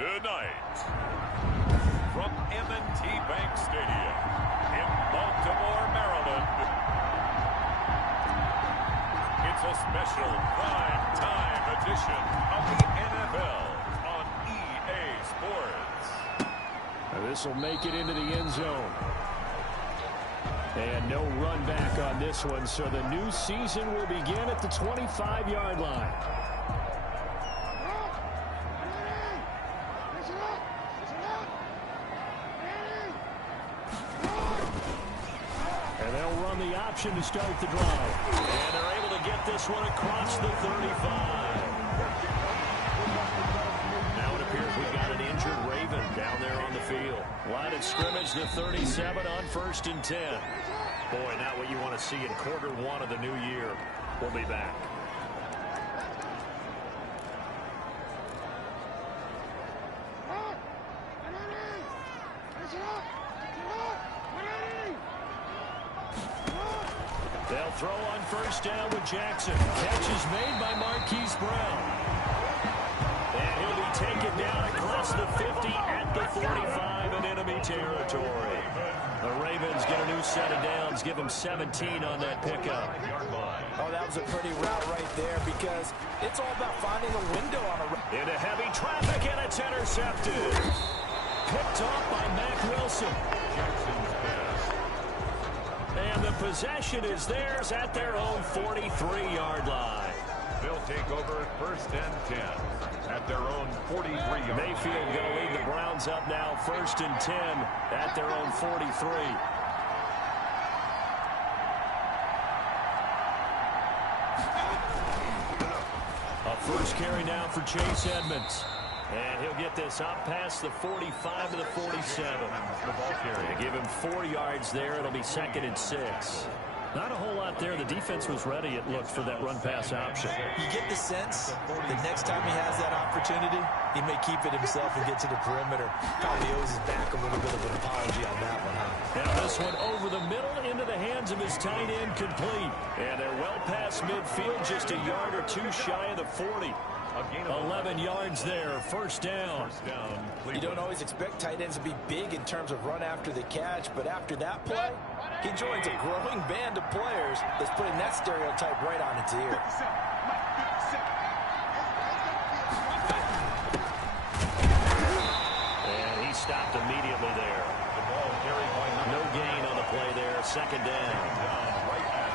Tonight, from M&T Bank Stadium in Baltimore, Maryland, it's a special prime-time edition of the NFL on EA Sports. This will make it into the end zone. And no run back on this one, so the new season will begin at the 25-yard line. And they'll run the option to start the drive. And they're able to get this one across the 35. Now it appears we've got an injured Raven down there on the field. Line of scrimmage, the 37 on 1st and 10. Boy, not what you want to see in Q1 of the new year. We'll be back. They'll throw on 1st down with Jackson. Catch is made by Marquise Brown. And he'll be taken down across the 50 at the 45 in enemy territory. The Ravens get a new set of downs, give him 17 on that pickup. Oh, that was a pretty route right there because it's all about finding a window on a route. Into heavy traffic, and it's intercepted. Picked off by Mack Wilson. And the possession is theirs at their own 43-yard line. They'll take over 1st and 10 at their own 43-yard line. Mayfield going to lead the Browns up now 1st and 10 at their own 43. A first carry now for Chase Edmonds. And he'll get this up past the 45 to the 47. They give him 4 yards there. It'll be 2nd and 6. Not a whole lot there. The defense was ready, it looked, for that run-pass option. You get the sense that next time he has that opportunity, he may keep it himself and get to the perimeter. Probably owes his back a little bit of an apology on that one, huh? Now this one over the middle into the hands of his tight end, complete. And they're well past midfield, just a yard or two shy of the 40. 11 yards there, 1st down. You don't always expect tight ends to be big in terms of run after the catch, but after that play, he joins a growing band of players that's putting that stereotype right on its ear. And he stopped immediately there. No gain on the play there, 2nd down.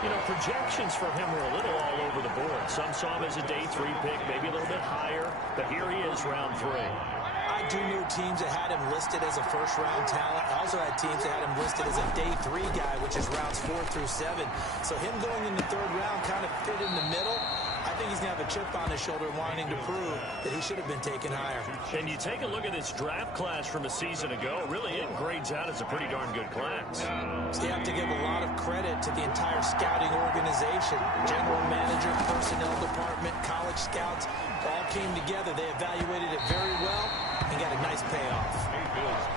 You know, projections for him were a little all over the board. Some saw him as a day 3 pick, maybe a little bit higher, but here he is, round 3. I do know teams that had him listed as a first-round talent. I also had teams that had him listed as a day 3 guy, which is rounds 4 through 7. So him going in the 3rd round kind of fit in the middle. I think he's going to have a chip on his shoulder wanting to prove that he should have been taken higher. And you take a look at this draft class from a season ago, really it grades out as a pretty darn good class. So you have to give a lot of credit to the entire scouting organization. General manager, personnel department, college scouts, all came together. They evaluated it very well and got a nice payoff.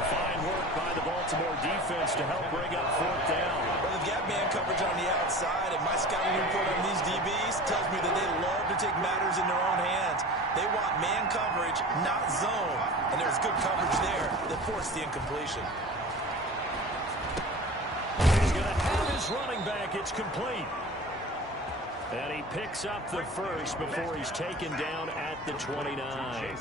Fine work by the Baltimore defense to help bring up 4th down. Well, they've got man coverage on the outside, and my scouting report on these DBs tells me that they love to take matters in their own hands. They want man coverage, not zone, and there's good coverage there that forced the incompletion. He's going to have his running back. It's complete. And he picks up the first before he's taken down at the 29.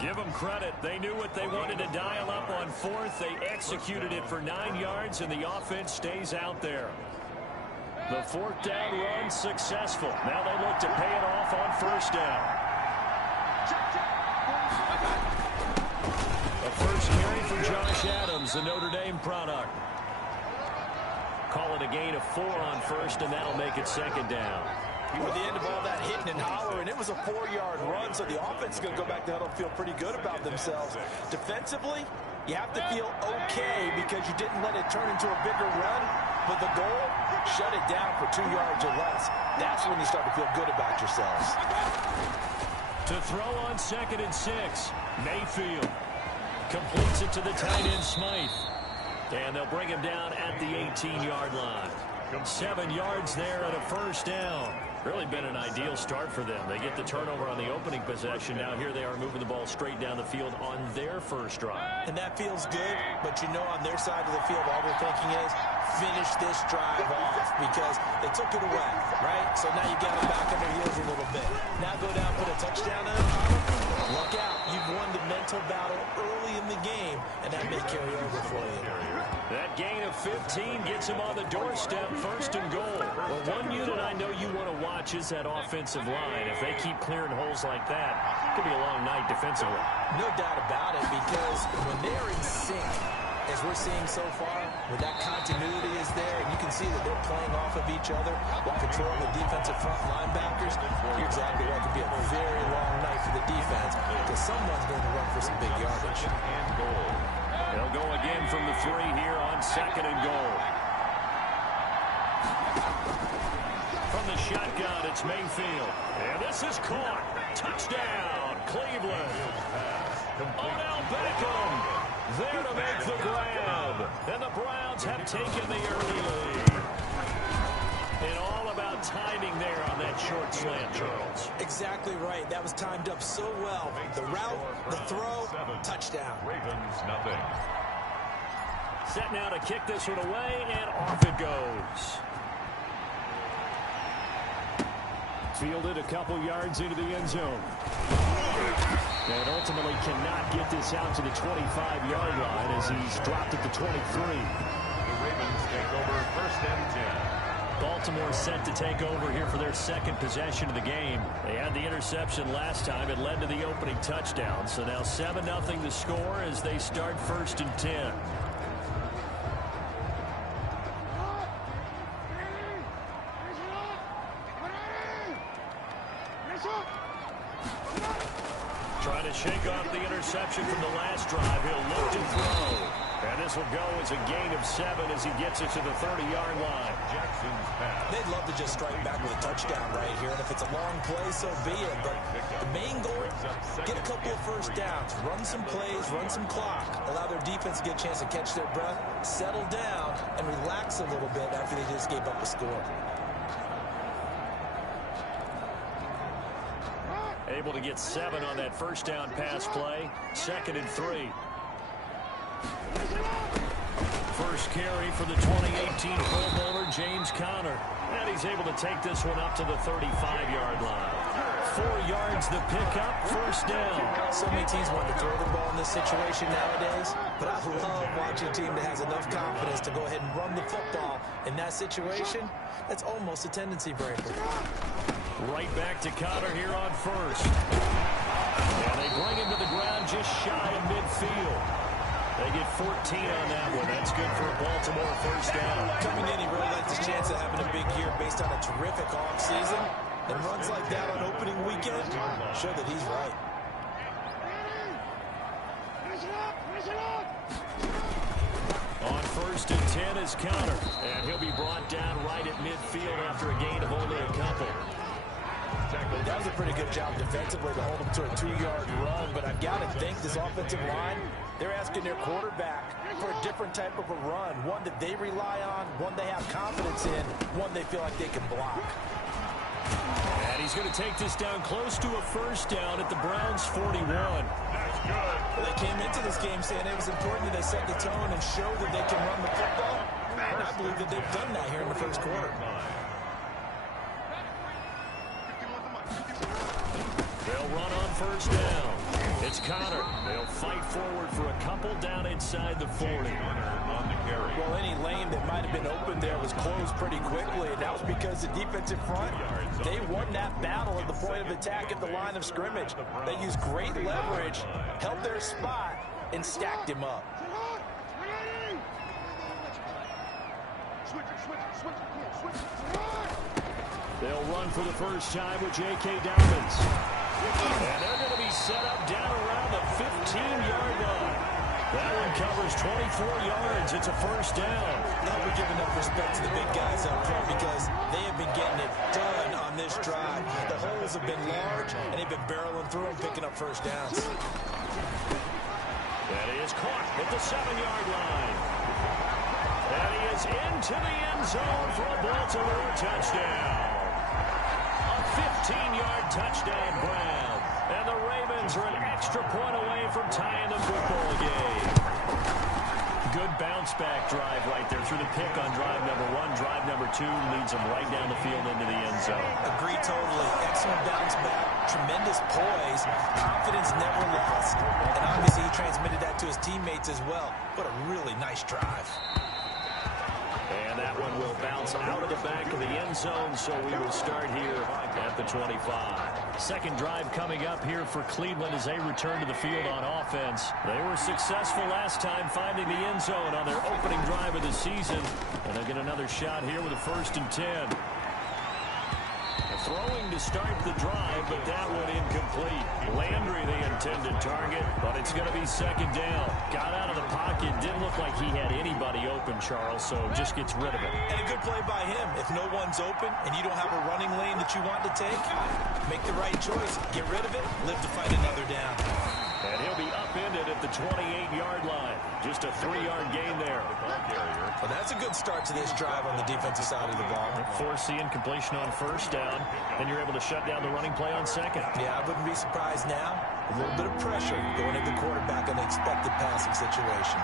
Give them credit. They knew what they wanted to dial up on 4th. They executed it for 9 yards, and the offense stays out there. The 4th down run successful. Now they look to pay it off on 1st down. A first carry for Josh Adams, the Notre Dame product. Call it a gain of 4 on 1st, and that'll make it 2nd down. With the end of all that hitting and hollering, it was a 4-yard run, so the offense is going to go back to huddle and feel pretty good about themselves. Defensively, you have to feel okay because you didn't let it turn into a bigger run, but the goal, shut it down for 2 yards or less. That's when you start to feel good about yourselves. To throw on 2nd and 6, Mayfield completes it to the tight end Smythe. And they'll bring him down at the 18-yard line. 7 yards there and a 1st down. Really been an ideal start for them. They get the turnover on the opening possession. Now here they are moving the ball straight down the field on their first drive. And that feels good, but you know on their side of the field, all they're thinking is finish this drive off because they took it away, right? So now you got them back on their heels a little bit. Now go down, put a touchdown in. Look out. You've won the mental battle early in the game, and that may carry over for you. That gain of 15 gets him on the doorstep, first and goal. Well, one unit I know you want to watch is that offensive line. If they keep clearing holes like that, it could be a long night defensively. No doubt about it, because when they're in sync, as we're seeing so far, when that continuity is there, and you can see that they're playing off of each other while controlling the defensive front linebackers, you're exactly right. It could be a very long night for the defense because someone's going to run for some big yardage. They'll go again from the 3 here on second and goal. From the shotgun, it's Mayfield. And this is caught. Touchdown, Cleveland. Odell Beckham there to make the grab. And the Browns have taken the early lead. And all about timing there on that short slant, Charles. Exactly right. That was timed up so well. The route, the throw, touchdown. Ravens nothing. Set now to kick this one away, and off it goes. Fielded a couple yards into the end zone. And ultimately cannot get this out to the 25-yard line as he's dropped at the 23. The Ravens take over first and 10. Baltimore set to take over here for their second possession of the game. They had the interception last time. It led to the opening touchdown. So now 7-0 the score as they start first and 10. Trying to shake off the interception from the last drive. He'll look to throw. And this will go as a gain of 7 as he gets it to the 30-yard line. Jackson's pass. They'd love to just strike back with a touchdown right here. And if it's a long play, so be it. But the main goal, get a couple of first downs. Run some plays, run some clock. Allow their defense to get a chance to catch their breath, settle down, and relax a little bit after they just gave up a score. Able to get 7 on that first down pass play. Second and 3. First carry for the 2018 Pro Bowler, James Conner. And he's able to take this one up to the 35-yard line. 4 yards the pickup, first down. So many teams want to throw the ball in this situation nowadays, but I love watching a team that has enough confidence to go ahead and run the football. In that situation, that's almost a tendency breaker. Right back to Conner here on first. And they bring him to the ground just shy of midfield. They get 14 on that one. That's good for a Baltimore first down. Coming in, he really likes his chance of having a big year based on a terrific offseason. And runs like that on opening weekend show that he's right. On first and 10 is Conner. And he'll be brought down right at midfield after a gain of only a couple. That was a pretty good job defensively to hold him to a 2-yard run, but I've got to think this offensive line, they're asking their quarterback for a different type of a run, one that they rely on, one they have confidence in, one they feel like they can block. And he's going to take this down close to a first down at the Browns' 41. That's good. Well, they came into this game saying it was important that they set the tone and show that they can run the football, and I believe that they've done that here in the first quarter. They'll run on first down. It's Conner. They'll fight forward for a couple down inside the 40. On the carry. Well, any lane that might have been open there was closed pretty quickly, and that was because the defensive front, they won that battle at the point of attack at the line of scrimmage. They used great leverage, held their spot, and stacked him up. They'll run for the first time with J.K. Dobbins. And they're going to be set up down around the 15-yard line. That one covers 24 yards. It's a first down. Now we give enough respect to the big guys up front because they have been getting it done on this drive. The holes have been large, and they've been barreling through and picking up first downs. That is caught at the 7-yard line. And he is into the end zone for a Baltimore touchdown. 15-yard touchdown ground. And the Ravens are an extra point away from tying the football game. Good bounce-back drive right there through the pick on drive number 1. Drive number 2 leads them right down the field into the end zone. Agree totally. Excellent bounce back. Tremendous poise. Confidence never lost. And obviously he transmitted that to his teammates as well. What a really nice drive. And that one will bounce out of the back of the end zone, so we will start here at the 25. Second drive coming up here for Cleveland as they return to the field on offense. They were successful last time finding the end zone on their opening drive of the season. And they'll get another shot here with a 1st and 10. Throwing to start the drive, but that one incomplete. Landry, the intended target, but it's going to be 2nd down. Got out of the pocket. Didn't look like he had anybody open, Charles, so just gets rid of it. And a good play by him. If no one's open and you don't have a running lane that you want to take, make the right choice. Get rid of it. Live to fight another down. And he'll be upended at the 28-yard line. Just a 3-yard gain there. Well, that's a good start to this drive on the defensive side of the ball. Forcing completion on 1st down, and you're able to shut down the running play on 2nd. Yeah, I wouldn't be surprised now. A little bit of pressure going at the quarterback in an expected passing situation.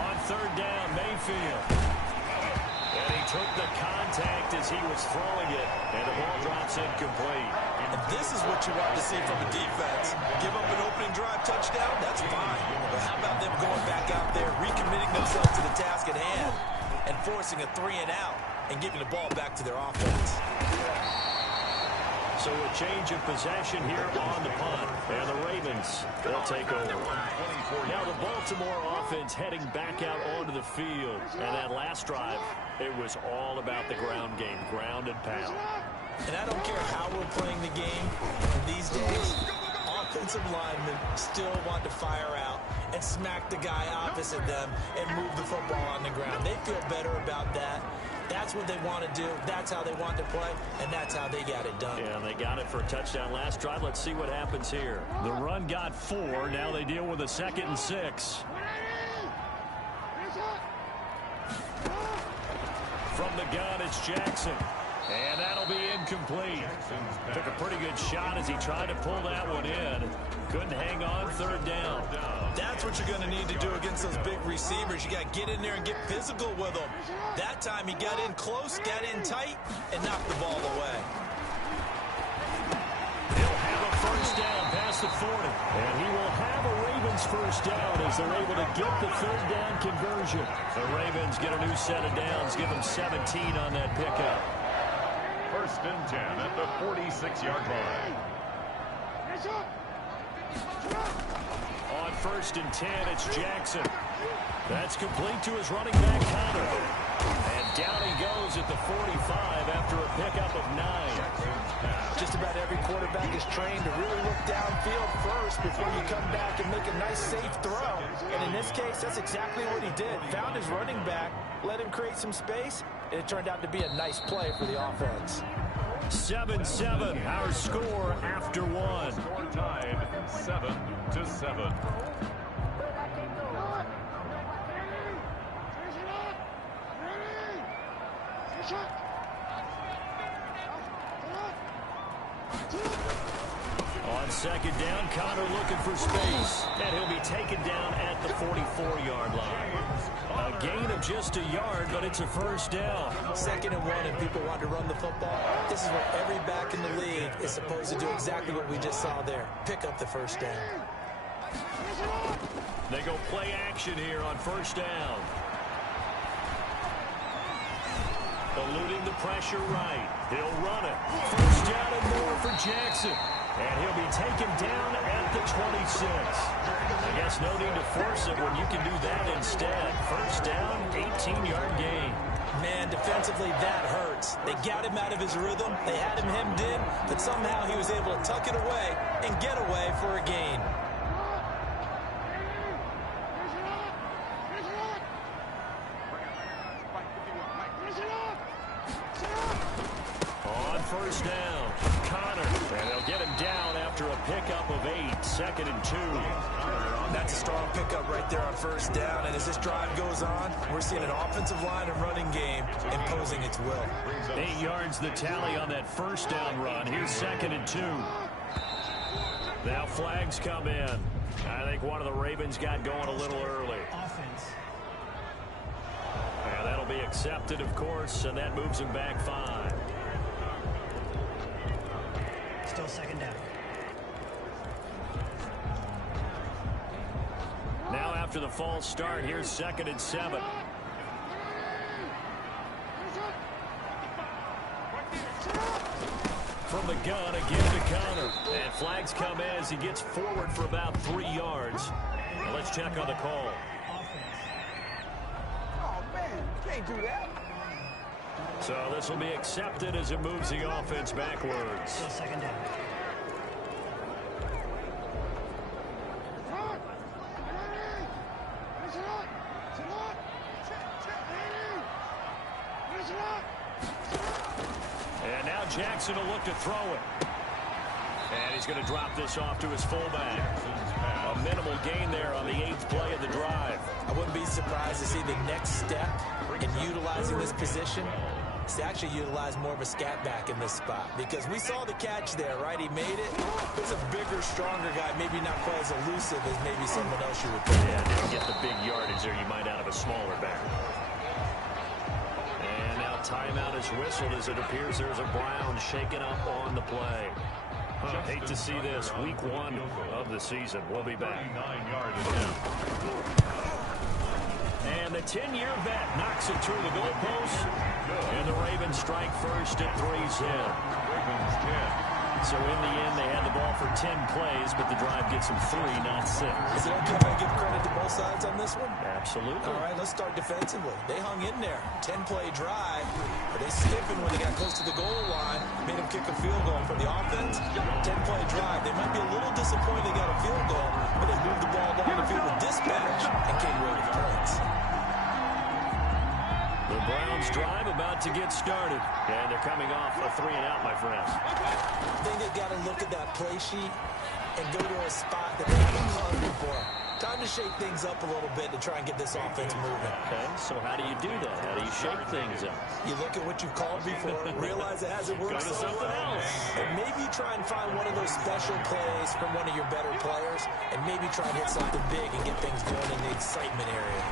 On 3rd down, Mayfield. And he took the contact as he was throwing it, and the ball drops incomplete. And this is what you want to see from a defense. Give up an opening drive touchdown, that's fine. But how about them going back out there, recommitting themselves to the task at hand, and forcing a 3-and-out, and giving the ball back to their offense. So a change of possession here on the punt. And the Ravens will take over. Now the Baltimore offense heading back out onto the field. And that last drive, it was all about the ground game, ground and pound. And I don't care how we're playing the game these days, offensive linemen still want to fire out and smack the guy opposite them and move the football on the ground. They feel better about that. That's what they want to do. That's how they want to play, and that's how they got it done. Yeah, they got it for a touchdown last drive. Let's see what happens here. The run got 4. Now they deal with a 2nd and 6. From the gun, it's Jackson. And that'll be incomplete. Took a pretty good shot as he tried to pull that one in. Couldn't hang on 3rd down. That's what you're going to need to do against those big receivers. You got to get in there and get physical with them. That time he got in close, got in tight, and knocked the ball away. He'll have a 1st down past the 40. And he will have a Ravens 1st down as they're able to get the 3rd down conversion. The Ravens get a new set of downs, give them 17 on that pickup. 1st and 10 at the 46-yard line. On 1st and 10, it's Jackson. That's complete to his running back, Connor. And down he goes at the 45 after a pickup of 9. Just about every quarterback is trained to really look downfield first before you come back and make a nice, safe throw. And in this case, that's exactly what he did. Found his running back, let him create some space, and it turned out to be a nice play for the offense. 7-7, our score after 1. Score tied 7-7. On 2nd down, Connor looking for space. And he'll be taken down at the 44-yard line. A gain of just a yard, but it's a 1st down. 2nd and 1, and people want to run the football. This is what every back in the league is supposed to do, exactly what we just saw there. Pick up the 1st down. They go play action here on 1st down. Eluding the pressure right. He'll run it. 1st down and more for Jackson. And he'll be taken down at the 26. I guess no need to force it when you can do that instead. 1st down, 18-yard gain. Man, defensively, that hurts. They got him out of his rhythm. They had him hemmed in, but somehow he was able to tuck it away and get away for a gain. On 1st down, Connor. And they'll get him down after a pickup of 8. 2nd and 2. That's a strong pickup right there on first down. And as this drive goes on, we're seeing an offensive line and running game imposing its will. 8 yards the tally on that first down run. Here's 2nd and 2. Now flags come in. I think one of the Ravens got going a little early. Offense. Yeah, that'll be accepted, of course, and that moves him back 5. Still 2nd down. Now after the false start, here's 2nd and 7. From the gun, again to counter. And flags come in as he gets forward for about 3 yards. Now let's check on the call. Oh, man, you can't do that. So this will be accepted as it moves the offense backwards. Still 2nd down. And now Jackson will look to throw it. And he's going to drop this off to his fullback. A minimal gain there on the 8th play of the drive. I wouldn't be surprised to see the next step in utilizing this position is to actually utilize more of a scat back in this spot. Because we saw the catch there, right? He made it. He's a bigger, stronger guy, maybe not quite as elusive as maybe someone else you would think. Yeah, didn't get the big yardage there you might out of a smaller back. And now timeout is whistled as it appears there's a Brown shaken up on the play. Hate to see this. Week 1 of the season. We'll be back. And the 10-year vet knocks it through the goalpost. And the Ravens strike first at 3's in. So in the end, they had the ball for 10 plays, but the drive gets them 3, not 6. Is it okay if I give credit to both sides on this one? Absolutely. All right, let's start defensively. They hung in there. 10-play drive. But they stiffened when they got close to the goal line. Made them kick a field goal for the offense. 10-play drive. They might be a little disappointed they got a field goal, but they moved the ball down the field with dispatch and came away with points. The Browns drive about to get started. And they're coming off a 3-and-out, my friend. I think they got to look at that play sheet and go to a spot that they haven't called before. Time to shake things up a little bit to try and get this offense moving. Okay, so how do you do that? How do you shake things up? You look at what you've called before, realize it hasn't worked so well, and maybe try and find one of those special plays from one of your better players, and maybe try and hit something big and get things going in the excitement area.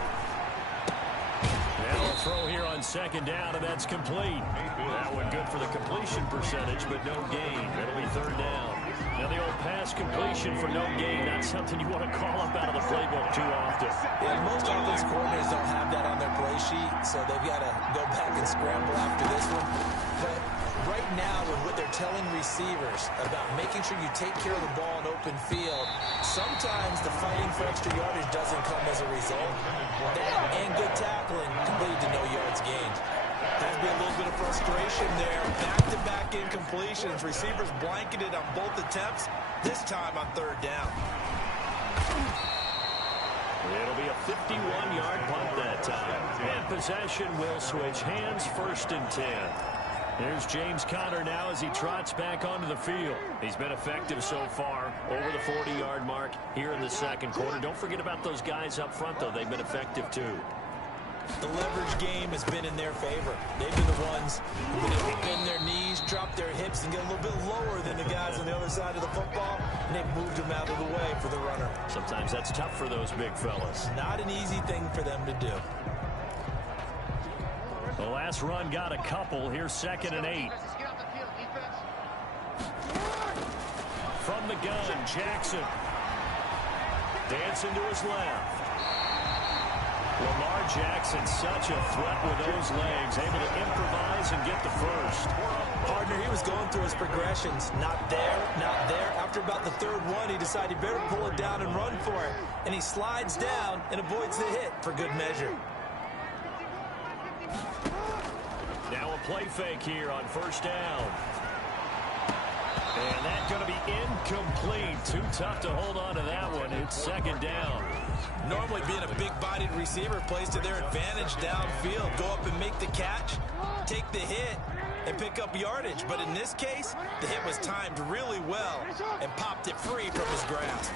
Now a throw here on 2nd down, and that's complete. That one good for the completion percentage, but no gain. It'll be 3rd down. Now the old pass completion for no gain, not something you want to call up out of the playbook too often. Yeah, most offense coordinators don't have that on their play sheet, so they've got to go back and scramble after this one. But right now, with what they're telling receivers about making sure you take care of the ball in open field, sometimes the fighting for extra yardage doesn't come as a result. That and good tackling can lead to no yards gained. Has been a little bit of frustration there. Back-to-back incompletions. Receivers blanketed on both attempts, this time on 3rd down. It'll be a 51-yard punt that time. And possession will switch hands, 1st and 10. There's James Conner now as he trots back onto the field. He's been effective so far, over the 40-yard mark here in the 2nd quarter. Don't forget about those guys up front, though. They've been effective, too. The leverage game has been in their favor. They've been the ones who have been able to bend their knees, drop their hips, and get a little bit lower than the guys on the other side of the football, and they've moved them out of the way for the runner. Sometimes that's tough for those big fellas. Not an easy thing for them to do. The last run got a couple. Here's 2nd and 8. From the gun, Jackson. Dancing to his left. Lamar Jackson, such a threat with those legs, able to improvise and get the first. Partner, he was going through his progressions. Not there, not there. After about the 3rd one, he decided he better pull it down and run for it. And he slides down and avoids the hit for good measure. Now a play fake here on 1st down. And that's going to be incomplete. Too tough to hold on to that one. It's 2nd down. Normally being a big-bodied receiver plays to their advantage downfield. Go up and make the catch, take the hit, and pick up yardage. But in this case, the hit was timed really well and popped it free from his grasp.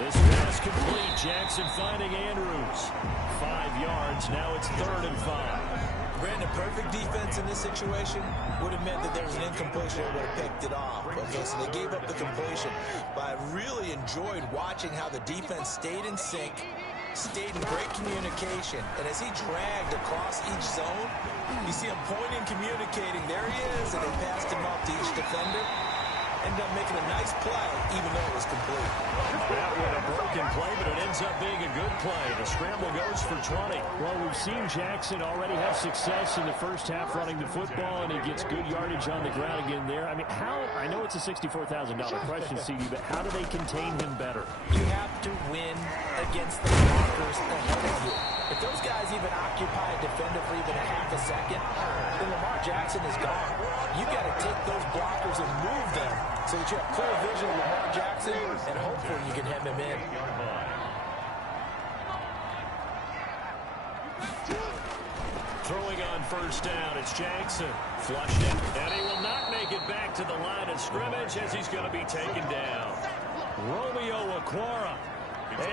This pass complete. Jackson finding Andrews. 5 yards. Now it's 3rd and 5. Brandon, perfect defense in this situation would have meant that there was an incompletion that would have picked it off. Okay, so they gave up the completion. But I really enjoyed watching how the defense stayed in sync, stayed in great communication. And as he dragged across each zone, you see him pointing, communicating. There he is, and they passed him off to each defender. Ended up making a nice play, even though it was complete. That was a broken play, but it ends up being a good play. The scramble goes for 20. Well, we've seen Jackson already have success in the first half running the football, and he gets good yardage on the ground again there. I mean, I know it's a $64,000 question, CD, but how do they contain him better? You have to win against the blockers ahead of you. If those guys even occupy a defender for even a half a second, then Lamar Jackson is gone. You got to take those blockers and move them so that you have clear vision of Lamar Jackson, and hopefully you can hem him in. Throwing on first down, it's Jackson. Flushed it, and he will not make it back to the line of scrimmage as he's going to be taken down. Romeo Okwara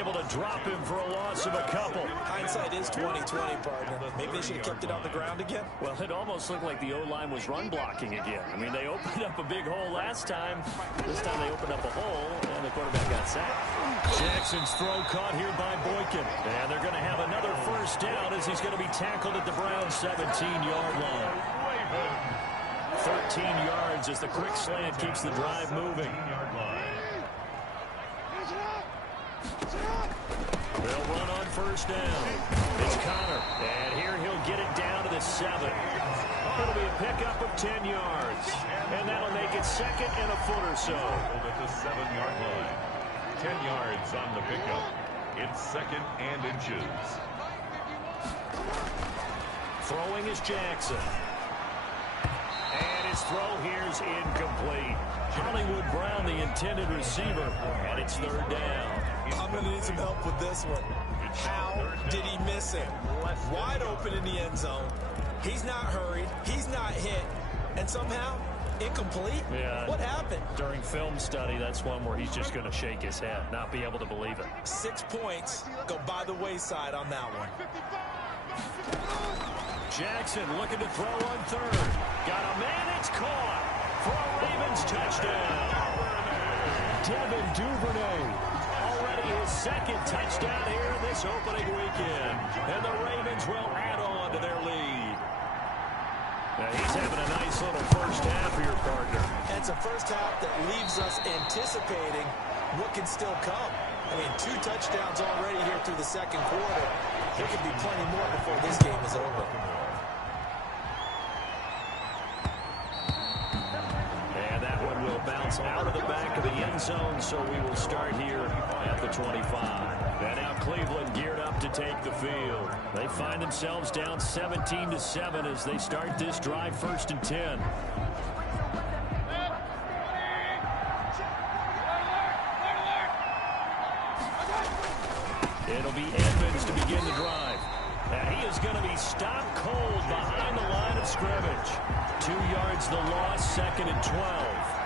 able to drop him for a loss of a couple. Hindsight is 20/20, partner. Maybe they should have kept it on the ground again. Well, it almost looked like the O-line was run blocking again. I mean, they opened up a big hole last time. This time they opened up a hole, and the quarterback got sacked. Jackson's throw caught here by Boykin. And they're going to have another first down as he's going to be tackled at the Browns' 17-yard line. 13 yards as the quick slant keeps the drive moving. They'll run on first down. It's Connor, and here he'll get it down to the 7. It'll be a pickup of 10 yards, and that'll make it 2nd and a foot or so. At the 7-yard line. 10 yards on the pickup. It's 2nd and inches. Throwing is Jackson. And his throw here's incomplete. Hollywood Brown, the intended receiver, and it's 3rd down. I'm going to need some help with this one. How did he miss it? Wide open in the end zone. He's not hurried. He's not hit. And somehow, incomplete? Yeah. What happened? During film study, that's one where he's just going to shake his head, not be able to believe it. 6 points go by the wayside on that one. Jackson looking to throw on 3rd. Got a man, it's caught for a Ravens touchdown. Devin Duvernay. Already his 2nd touchdown here in this opening weekend. And the Ravens will add on to their lead. Now he's having a nice little first half here, partner. And it's a first half that leaves us anticipating what can still come. I mean, 2 touchdowns already here through the 2nd quarter. There could be plenty more before this game is over. And that one will bounce out of the back of the end zone, so we will start here at the 25. And now Cleveland geared up to take the field. They find themselves down 17-7 as they start this drive, 1st and 10. It'll be Edmonds to begin the drive. And he is going to be stopped cold behind the line of scrimmage. 2 yards the loss, 2nd and 12.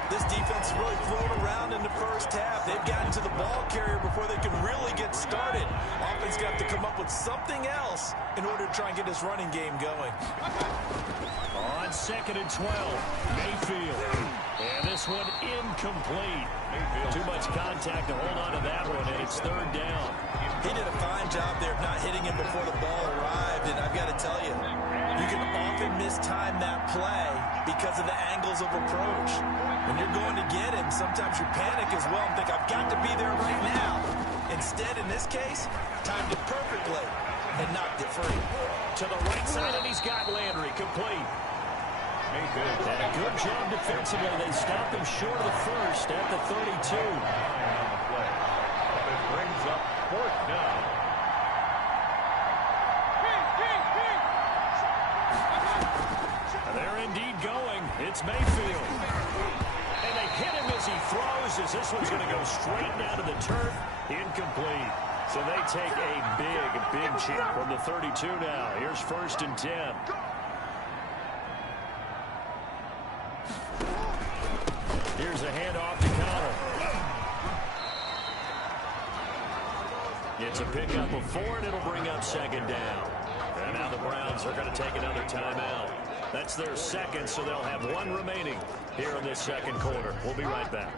This defense has really thrown around in the first half. They've gotten to the ball carrier before they can really get started. Offense got to come up with something else in order to try and get this running game going. On 2nd and 12, Mayfield. And this one incomplete. Too much contact to hold on to that one, and it's 3rd down. He did a fine job there of not hitting him before the ball arrived, and I've got to tell you, you can often mistime that play because of the angles of approach. When you're going to get him, sometimes you panic as well and think, I've got to be there right now. Instead, in this case, timed it perfectly and knocked it free. To the right side, and he's got Landry complete. And a good job defensively. They stopped him short of the 1st at the 32. It brings up 4th down. They're indeed going. It's Mayfield. And they hit him as he throws, as this one's going to go straight down to the turf. Incomplete. So they take a big chip from the 32 now. Here's 1st and 10. Here's a handoff to Connor. It's a pickup of 4, and it'll bring up second down. And now the Browns are going to take another timeout. That's their second, so they'll have 1 remaining here in this second quarter. We'll be right back.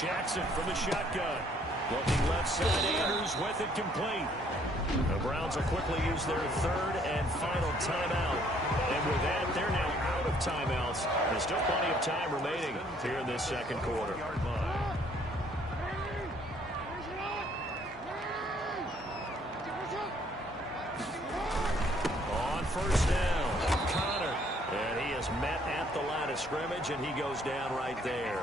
Jackson from the shotgun. Looking left side, Andrews with it complete. The Browns will quickly use their 3rd and final timeout. And with that, they're now out of timeouts. There's still plenty of time remaining here in this second quarter. On first down, Connor. And he is met at the line of scrimmage, and he goes down right there.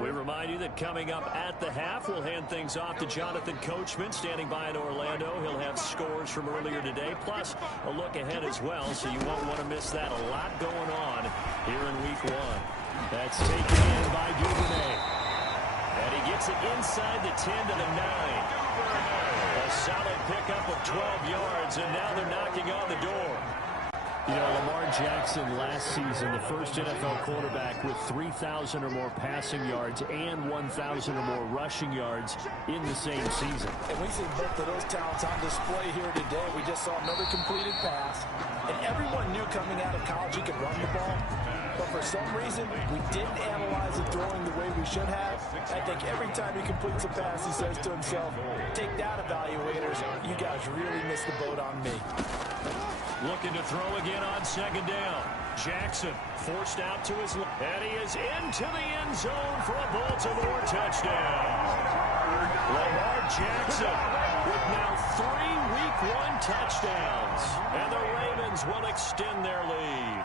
We remind you that coming up at the half, we'll hand things off to Jonathan Coachman, standing by in Orlando. He'll have scores from earlier today, plus a look ahead as well, so you won't want to miss that. A lot going on here in Week 1. That's taken in by Duvernay. And he gets it inside the 10 to the 9. A solid pickup of 12 yards, and now they're knocking on the door. You know, Lamar Jackson last season, the first NFL quarterback with 3,000 or more passing yards and 1,000 or more rushing yards in the same season. And we see both of those talents on display here today. We just saw another completed pass. And everyone knew coming out of college he could run the ball. But for some reason, we didn't analyze the throwing the way we should have. I think every time he completes a pass, he says to himself, take that, evaluators. You guys really missed the boat on me. Looking to throw again on second down. Jackson forced out to his left. And he is into the end zone for a Baltimore touchdown. Lamar Jackson with now 3 Week 1 touchdowns. And the Ravens will extend their lead.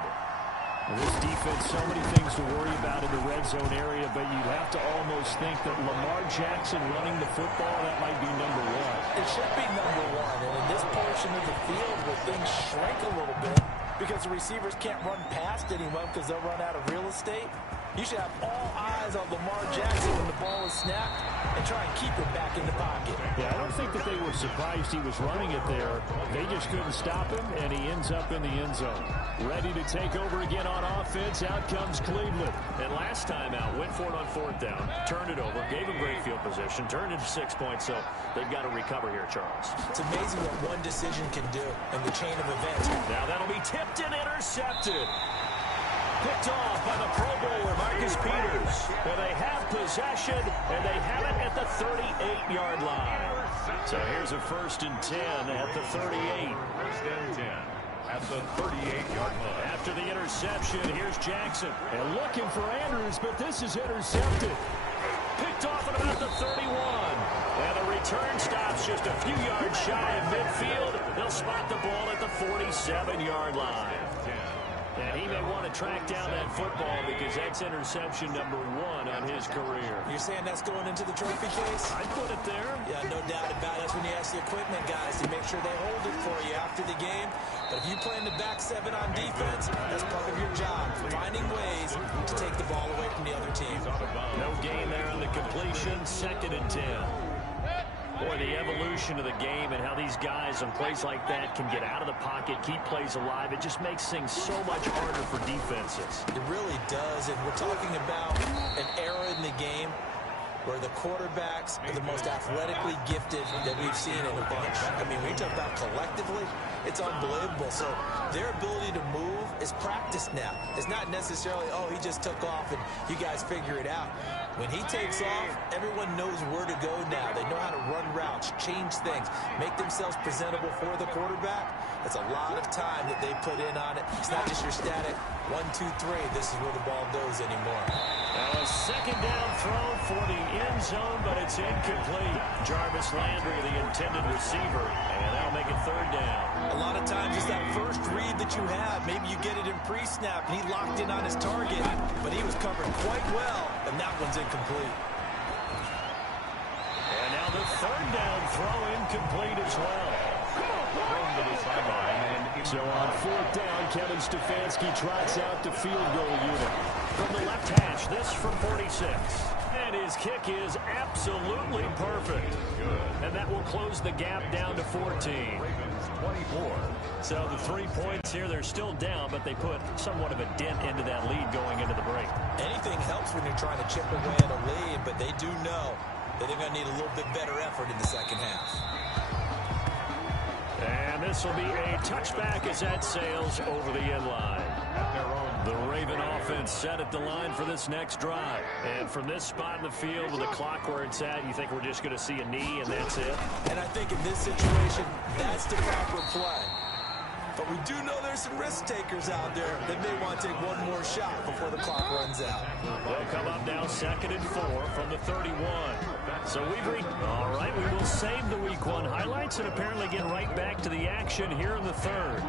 This defense, so many things to worry about in the red zone area, but you'd have to almost think that Lamar Jackson running the football, that might be number 1. It should be number 1. And in this portion of the field where things shrink a little bit because the receivers can't run past anyone because they'll run out of real estate, you should have all eyes on Lamar Jackson when the ball is snapped and try and keep it back in the pocket. Yeah, I don't think that they were surprised he was running it there. They just couldn't stop him, and he ends up in the end zone. Ready to take over again on offense. Out comes Cleveland. And last time out, went for it on 4th down, turned it over, gave him great field position, turned it to 6 points, so they've got to recover here, Charles. It's amazing what one decision can do in the chain of events. Now that'll be tipped and intercepted. Picked off by the Pro Bowler, Marcus Peters. And they have possession, and they have it at the 38-yard line. So here's a 1st and 10 at the 38. 1st and 10 at the 38-yard line. After the interception, here's Jackson. And looking for Andrews, but this is intercepted. Picked off at about the 31. And the return stops just a few yards shy of midfield. They'll spot the ball at the 47-yard line. And he may want to track down that football because that's interception number 1 on his career. You're saying that's going into the trophy case? I'd put it there. Yeah, no doubt about it. That's when you ask the equipment guys to make sure they hold it for you after the game. But if you play in the back 7 on defense, that's part of your job, finding ways to take the ball away from the other team. No gain there on the completion. 2nd and 10. Boy, the evolution of the game and how these guys on plays like that can get out of the pocket, keep plays alive, it just makes things so much harder for defenses. It really does, and we're talking about an era in the game where the quarterbacks are the most athletically gifted that we've seen in a bunch. I mean, we talk about collectively, it's unbelievable. So their ability to move is practiced now. It's not necessarily, oh, he just took off and you guys figure it out. When he takes off, everyone knows where to go now. They know how to run routes, change things, make themselves presentable for the quarterback. That's a lot of time that they put in on it. It's not just your static 1, 2, 3. This is where the ball goes anymore. Now a 2nd down throw for the end zone, but it's incomplete. Jarvis Landry, the intended receiver, and that'll make it 3rd down. A lot of times it's that first read that you have. Maybe you get it in pre-snap, and he locked in on his target, but he was covered quite well, and that one's incomplete. And now the 3rd down throw incomplete as well. So on 4th down, Kevin Stefanski trots out the field goal unit. From the left hash, this from 46. And his kick is absolutely perfect. Good. And that that will close the gap down to 14. So the 3 points here, they're still down, but they put somewhat of a dent into that lead going into the break. Anything helps when you're trying to chip away at a lead, but they do know that they're going to need a little bit better effort in the second half. And this will be a touchback as that sails over the end line. The Raven offense set at the line for this next drive. And from this spot in the field with the clock where it's at, you think we're just going to see a knee and that's it? And I think in this situation, that's the proper play. But we do know there's some risk takers out there that may want to take one more shot before the clock runs out. They'll come up now 2nd and 4 from the 31. So all right, we will save the week 1 highlights and apparently get right back to the action here in the 3rd.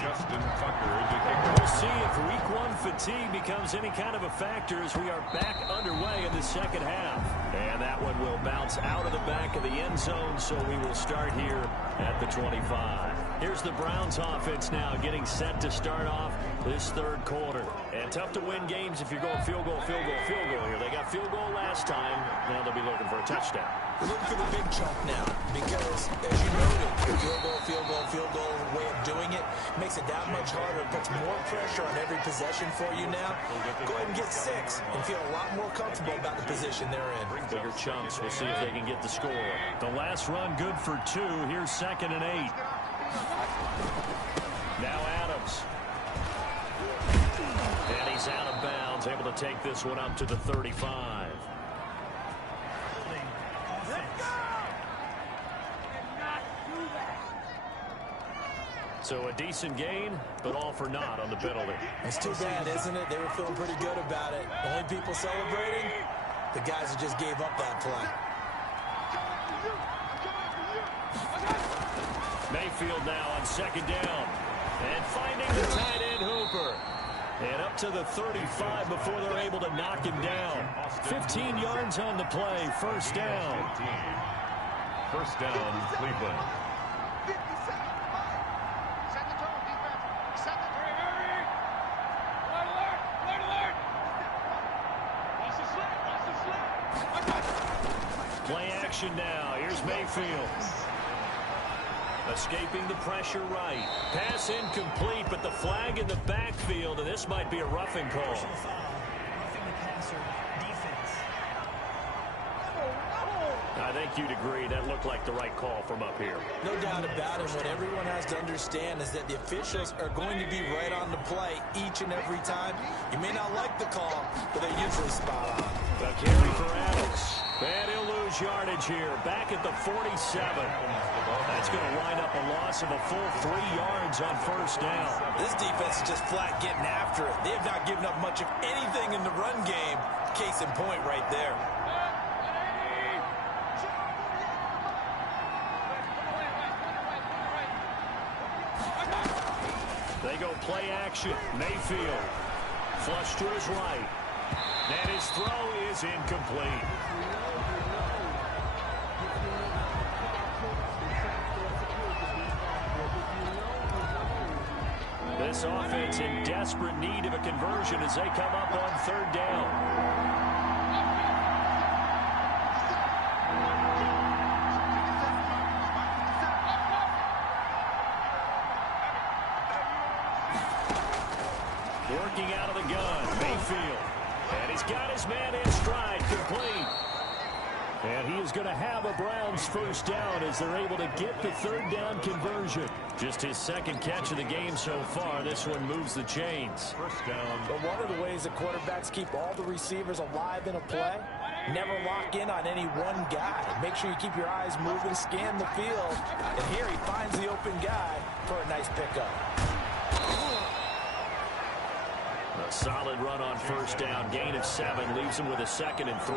Justin Tucker to kick We'll see if week 1 fatigue becomes any kind of a factor as we are back underway in the second half. And that one will bounce out of the back of the end zone, so we will start here at the 25. Here's the Browns offense now getting set to start off this 3rd quarter. And tough to win games if you're going field goal, field goal, field goal here. They got field goal last time. Now they'll be looking for a touchdown. We're looking for the big chunk now because, as you noted, field goal way of doing it makes it that much harder. It puts more pressure on every possession for you now. Go ahead and get 6 and feel a lot more comfortable about the position they're in. Bigger chunks. We'll see if they can get the score. The last run good for 2. Here's 2nd and 8. Now Adams. And he's out of bounds, able to take this one up to the 35. So a decent gain, but all for naught on the penalty. It's too bad, isn't it? They were feeling pretty good about it. The only people celebrating, the guys who just gave up that play. Mayfield now on 2nd down. And finding the tight end Hooper. And up to the 35 before they're able to knock him down. 15 yards on the play. 1st down. 1st down, Cleveland. Play action now. Here's Mayfield. Escaping the pressure right. Pass incomplete, but the flag in the backfield, and this might be a roughing call. Roughing the passer, defense. I think you'd agree that looked like the right call from up here. No doubt about it. What everyone has to understand is that the officials are going to be right on the play each and every time. You may not like the call, but they're usually spot on. A carry for Adams. And he'll lose yardage here. Back at the 47. That's going to wind up a loss of a full 3 yards on 1st down. This defense is just flat getting after it. They have not given up much of anything in the run game. Case in point right there. They go play action. Mayfield. Flush to his right. And his throw is incomplete. This offense in desperate need of a conversion as they come up on 3rd down. Working out of the gun, Mayfield. And he's got his man in stride, complete. And he is going to have a Browns 1st down as they're able to get the 3rd down conversion. Just his 2nd catch of the game so far. This one moves the chains. 1st down. But one of the ways that quarterbacks keep all the receivers alive in a play, never lock in on any one guy. Make sure you keep your eyes moving, scan the field. And here he finds the open guy for a nice pickup. A solid run on 1st down. Gain of 7 leaves him with a 2nd and 3.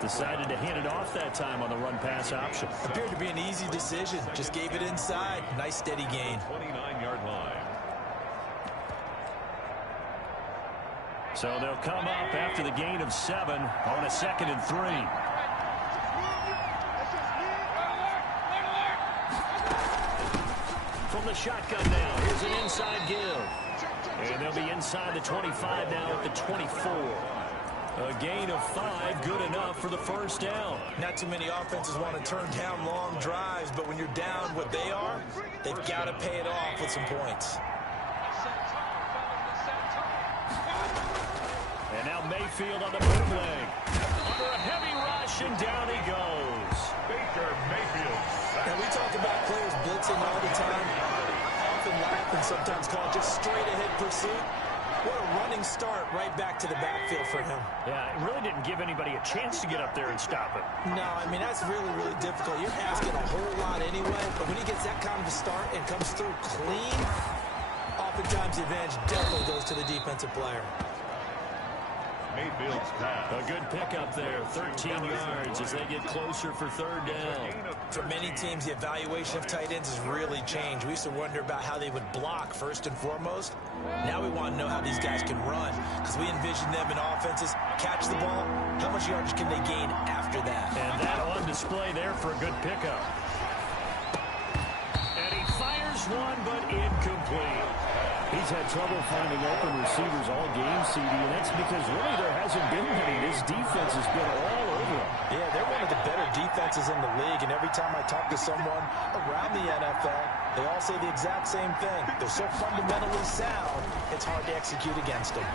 Decided to hand it off that time on the run-pass option. Appeared to be an easy decision. Just gave it inside. Nice steady gain. 29-yard line. So they'll come up after the gain of 7 on a 2nd and 3. From the shotgun now. Here's an inside give. And they'll be inside the 25 now at the 24. A gain of 5, good enough for the first down. Not too many offenses want to turn down long drives, but when you're down what they are, they've got to pay it off with some points. And now Mayfield on the bootleg. Under a heavy rush, and down he goes. Baker Mayfield. And we talk about players blitzing all the time. Often laugh and sometimes call it just straight-ahead pursuit. What a running start right back to the backfield for him. Yeah, it really didn't give anybody a chance to get up there and stop it. No, I mean, that's really, really difficult. You're asking a whole lot anyway, but when he gets that kind of a start and comes through clean, oftentimes the advantage definitely goes to the defensive player. Mayfield's pass. A good pickup there, 13 yards as they get closer for third down. For many teams, the evaluation of tight ends has really changed. We used to wonder about how they would block first and foremost. Now we want to know how these guys can run, because we envision them in offenses catch the ball. How much yardage can they gain after that? And that on display there for a good pickup. And he fires one, but incomplete. He's had trouble finding open receivers all game, CD, and that's because really there hasn't been many. This defense has been all over him. Yeah, they're one of the better defenses in the league, and every time I talk to someone around the NFL, they all say the exact same thing. They're so fundamentally sound, it's hard to execute against them.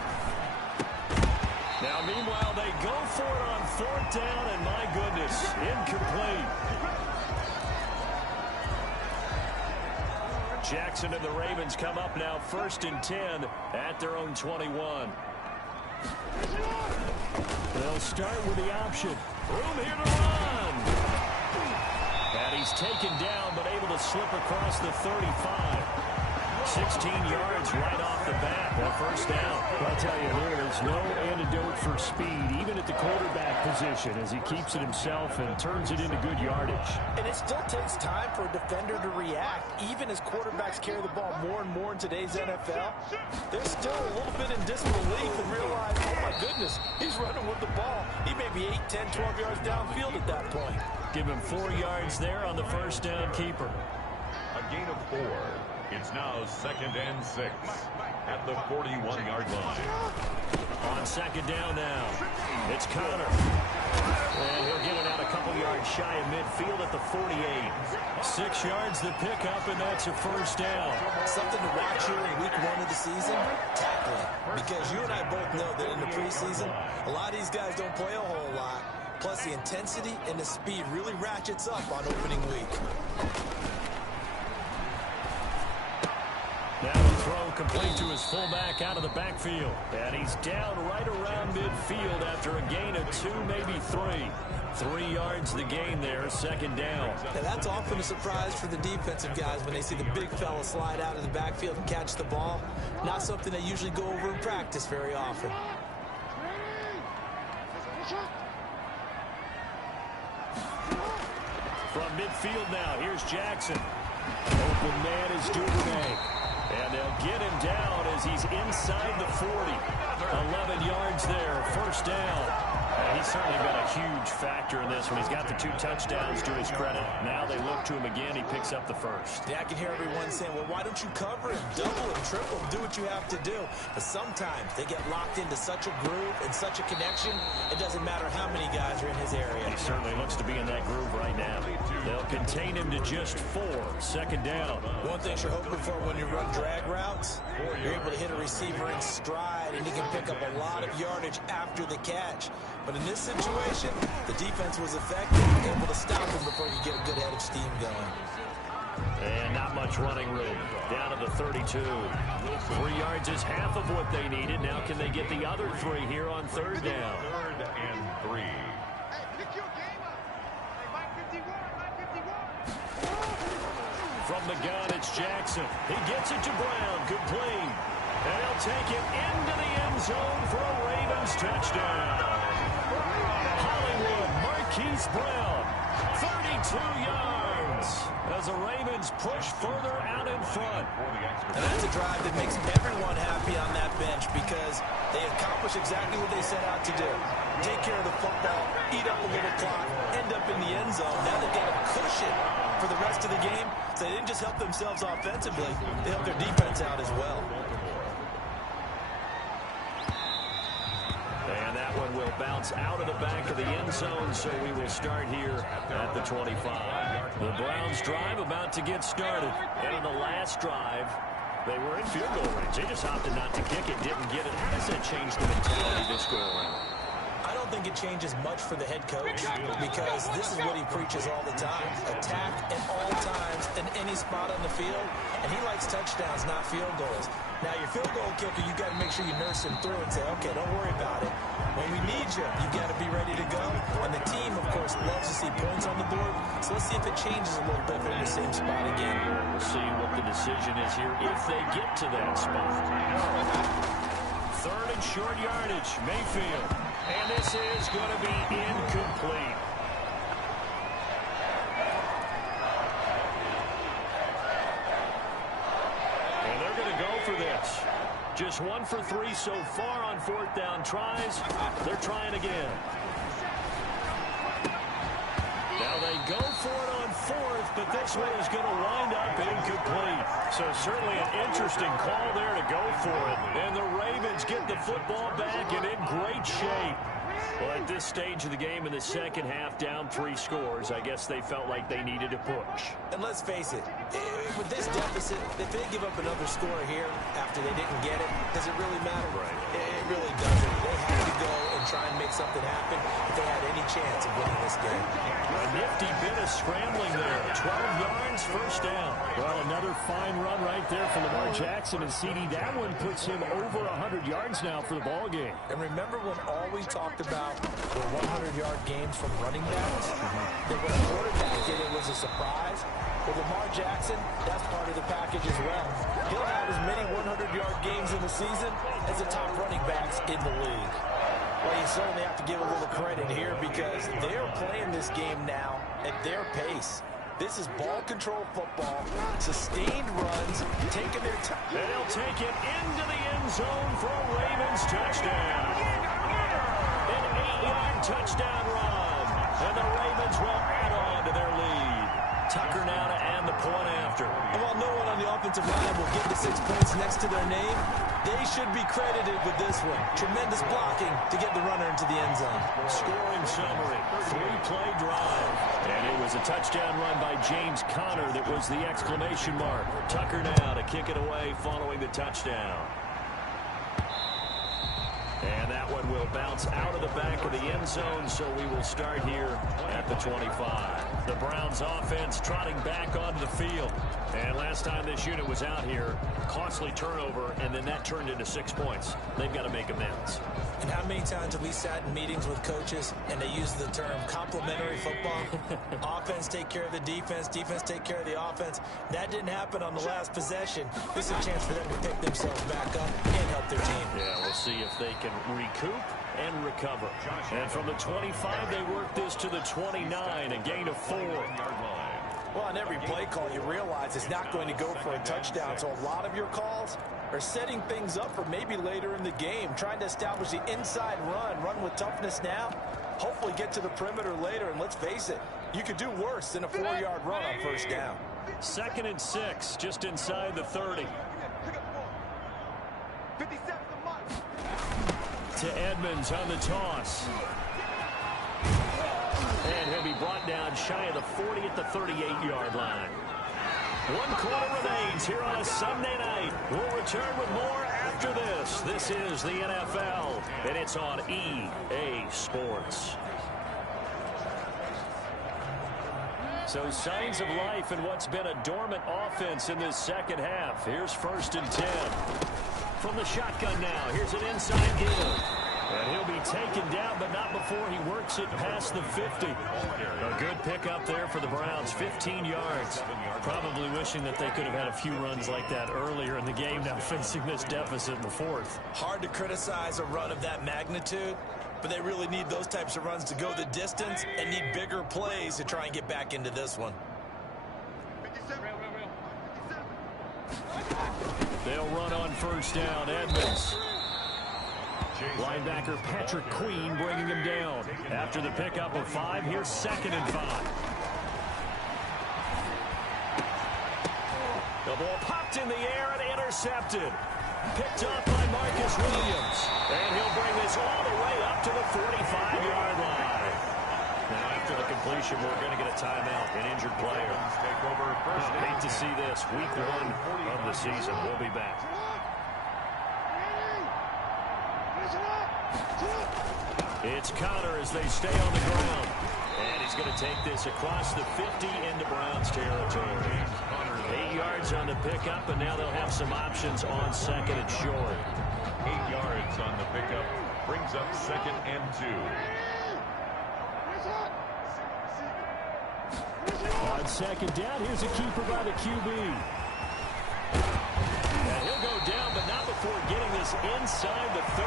Now, meanwhile, they go for it on fourth down, and my goodness, incomplete. Jackson and the Ravens come up now 1st and 10 at their own 21. They'll start with the option. Room here to run. And he's taken down, but able to slip across the 35. 16 yards right off the bat. That first down. I'll tell you, there is no antidote for speed, even at the quarterback position, as he keeps it himself and turns it into good yardage. And it still takes time for a defender to react, even as quarterbacks carry the ball more and more in today's NFL. They're still a little bit in disbelief and realize, oh my goodness, he's running with the ball. He may be 8, 10, 12 yards downfield at that point. Give him 4 yards there on the first down keeper. A gain of 4. It's now 2nd and 6 at the 41-yard line. On second down now, it's Connor. And he'll get it out a couple yards shy of midfield at the 48. 6 yards the pickup, and that's a first down. Something to watch here in week 1 of the season, tackling. Because you and I both know that in the preseason, a lot of these guys don't play a whole lot. Plus, the intensity and the speed really ratchets up on opening week. Now the throw complete to his fullback out of the backfield. And he's down right around midfield after a gain of 2, maybe 3. 3 yards the gain there, second down. Now that's often a surprise for the defensive guys when they see the big fella slide out of the backfield and catch the ball. Not something they usually go over in practice very often. From midfield now, here's Jackson. Open man is Duvernay. And they'll get him down as he's inside the 40. 11 yards there, first down. He's certainly been a huge factor in this one. He's got the 2 touchdowns to his credit. Now they look to him again. He picks up the first. Yeah, I can hear everyone saying, well, why don't you cover him, double him, triple him, do what you have to do. But sometimes they get locked into such a groove and such a connection, it doesn't matter how many guys are in his area. He certainly looks to be in that groove right now. They'll contain him to just 4, second down. One thing you're hoping for when you run drag routes, you're able to hit a receiver in stride, and he can pick up a lot of yardage after the catch. But in this situation, the defense was effective, able to stop him before you get a good head of steam going. And not much running room. Down to the 32. 3 yards is half of what they needed. Now can they get the other 3 here on third down? 3rd and 3. From the gun, it's Jackson. He gets it to Brown, complete. And he'll take it into the end zone for a Ravens touchdown. Hollywood Marquise Brown, 32 yards as the Ravens push further out in front. And that's a drive that makes everyone happy on that bench because they accomplish exactly what they set out to do. Take care of the football, eat up a little clock, end up in the end zone. Now they've got a cushion for the rest of the game. So they didn't just help themselves offensively, they helped their defense out as well. And that one will will bounce out of the back of the end zone, so we will start here at the 25. The Browns drive about to get started. And on the last drive, they were in field goal range. They just opted not to kick it, didn't get it. How does that change the mentality this go around? I don't think it changes much for the head coach because this is what he preaches all the time. Attack at all times in any spot on the field, and he likes touchdowns, not field goals. Now, your field goal kicker, you got to make sure you nurse him through and say, okay, don't worry about it. When we need you, you got to be ready to go. And the team, of course, loves to see points on the board. So let's see if it changes a little bit in the same spot again. We'll see what the decision is here if they get to that spot. Third and short yardage, Mayfield. And this is going to be incomplete. And they're going to go for this. Just 1 for 3 so far on fourth down tries. They're trying again. Now they go for it on fourth, but this one is going to wind up incomplete. So certainly an interesting call there to go for it. And the Ravens get the football back and in great shape. Well, at this stage of the game in the second half, down 3 scores, I guess they felt like they needed to push. And let's face it, with this deficit, if they give up another score here after they didn't get it, does it really matter? Right. It really doesn't. They had to go and try and make something happen if they had any chance of winning this game. A nifty bit of scrambling there. 12 yards, first down. Well, another fine run right there for Lamar Jackson and CD. That one puts him over 100 yards now for the ball game. And remember when all we talked about were 100-yard games from running backs? That when a quarterback did it was a surprise. With Lamar Jackson, that's part of the package as well. He'll have as many 100-yard games in the season as the top running backs in the league. Well, you certainly have to give a little credit here because they're playing this game now at their pace. This is ball control football, sustained runs, taking their time. And they'll take it into the end zone for a Ravens touchdown. An 8-yard touchdown run. And the Ravens will add on to their lead. Tucker now to add the point after. And while no one on the offensive line will get the 6 points next to their name, they should be credited with this one. Tremendous blocking to get the runner into the end zone. Scoring summary, 3-play drive. And it was a touchdown run by James Conner that was the exclamation mark. Tucker now to kick it away following the touchdown. And that one will bounce out of the back of the end zone, so we will start here at the 25. The Browns offense trotting back onto the field. And last time this unit was out here, costly turnover, and then that turned into 6 points. They've got to make amends. And how many times have we sat in meetings with coaches and they use the term complementary football? Offense take care of the defense, defense take care of the offense. That didn't happen on the last possession. This is a chance for them to pick themselves back up and help their team. Yeah, we'll see if they can recoup and recover. And from the 25, they work this to the 29, a gain of 4. Well, on every play call, you realize it's not going to go for a touchdown. So a lot of your calls are setting things up for maybe later in the game, trying to establish the inside run with toughness now, hopefully get to the perimeter later. And let's face it, you could do worse than a 4-yard run on first down. 2nd and 6, just inside the 30. To Edmonds on the toss. And he'll be brought down shy of the 40 at the 38-yard line. 1 quarter remains here on a Sunday night. We'll return with more after this. This is the NFL, and it's on EA Sports. So signs of life in what's been a dormant offense in this second half. Here's 1st and 10. From the shotgun now, here's an inside give. And he'll be taken down, but not before he works it past the 50. A good pickup there for the Browns, 15 yards. Probably wishing that they could have had a few runs like that earlier in the game, now facing this deficit in the 4th. Hard to criticize a run of that magnitude, but they really need those types of runs to go the distance and need bigger plays to try and get back into this one. They'll run on first down. Edmonds. Linebacker Patrick Queen bringing him down. After the pickup of 5, here's 2nd and 5. The ball popped in the air and intercepted. Picked off by Marcus Williams. And he'll bring this all the way up to the 45-yard line. Now, after the completion, we're going to get a timeout, an injured player. Take over first. Hate to see this. Week 1 of the season. We'll be back. It's Connor as they stay on the ground. And he's going to take this across the 50 into Browns territory. 8 yards on the pickup, and now they'll have some options on second and short. 8 yards on the pickup. Brings up second and 2. On second down, here's a keeper by the QB. And he'll go down, but not before getting this inside the 30.